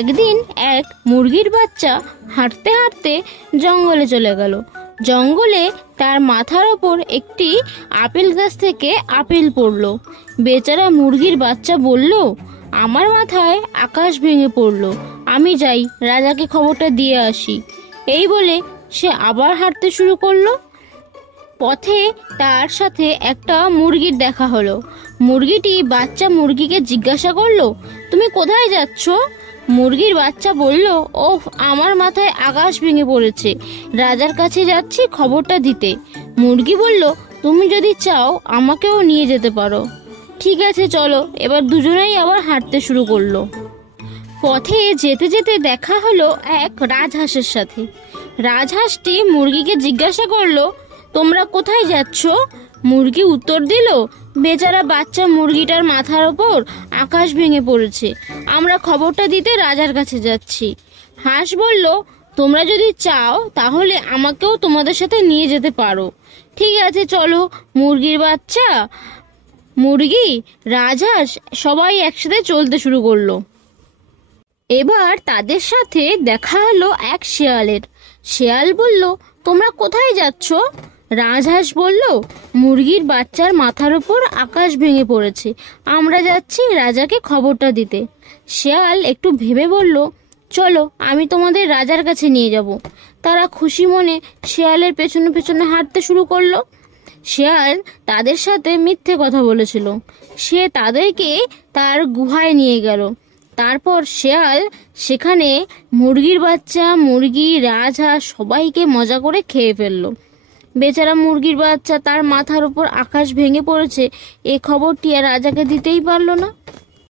একদিন এক মুরগির বাচ্চা হাঁটতে হাঁটতে জঙ্গলে চলে গেল। জঙ্গলে তার মাথার ওপর একটি আপেল গাছ থেকে আপেল পড়ল। বেচারা মুরগির বাচ্চা বলল, আমার মাথায় আকাশ ভেঙে পড়ল, আমি যাই রাজাকে খবরটা দিয়ে আসি। এই বলে সে আবার হাঁটতে শুরু করলো। পথে তার সাথে একটা মুরগির দেখা হলো। মুরগিটি বাচ্চা মুরগিকে জিজ্ঞাসা করলো, তুমি কোথায় যাচ্ছ? মুরগির বাচ্চা বলল, ওহ, আমার মাথায় আকাশ ভেঙে পড়েছে, রাজার কাছে যাচ্ছি খবরটা দিতে। মুরগি বলল, তুমি যদি চাও আমাকেও নিয়ে যেতে পারো। ঠিক আছে চলো। এবার দুজনেই আবার হাঁটতে শুরু করলো। পথে যেতে যেতে দেখা হলো এক রাজহাঁসের সাথে। রাজহাঁসটি মুরগিকে জিজ্ঞাসা করলো, তোমরা কোথায় যাচ্ছ? মুরগি উত্তর দিল, বেচারা বাচ্চা মুরগিটার মাথার ওপর আকাশ ভেঙে পড়েছে, আমরা খবরটা দিতে রাজার কাছে যাচ্ছি। হাঁস বলল, তোমরা যদি চাও তাহলে আমাকেও তোমাদের সাথে নিয়ে যেতে পারো। ঠিক আছে চলো। মুরগির বাচ্চা, মুরগি, রাজহাঁস সবাই একসাথে চলতে শুরু করলো। এবার তাদের সাথে দেখা হলো এক শেয়ালের। শেয়াল বলল, তোমরা কোথায় যাচ্ছ? রাজহাঁস বলল, মুরগির বাচ্চার মাথার উপর আকাশ ভেঙে পড়েছে, আমরা যাচ্ছি রাজাকে খবরটা দিতে। শেয়াল একটু ভেবে বলল, চলো আমি তোমাদের রাজার কাছে নিয়ে যাব। তারা খুশি মনে শেয়ালের পেছনে পেছনে হাঁটতে শুরু করলো। শেয়াল তাদের সাথে মিথ্যে কথা বলেছিল। সে তাদেরকে তার গুহায় নিয়ে গেল। তারপর শেয়াল সেখানে মুরগির বাচ্চা, মুরগি, রাজহাঁস সবাইকে মজা করে খেয়ে ফেললো। বেচারা মুরগির বাচ্চা, তার মাথার উপর আকাশ ভেঙে পড়েছে, এ খবরটি আর রাজাকে দিতেই পারলো না।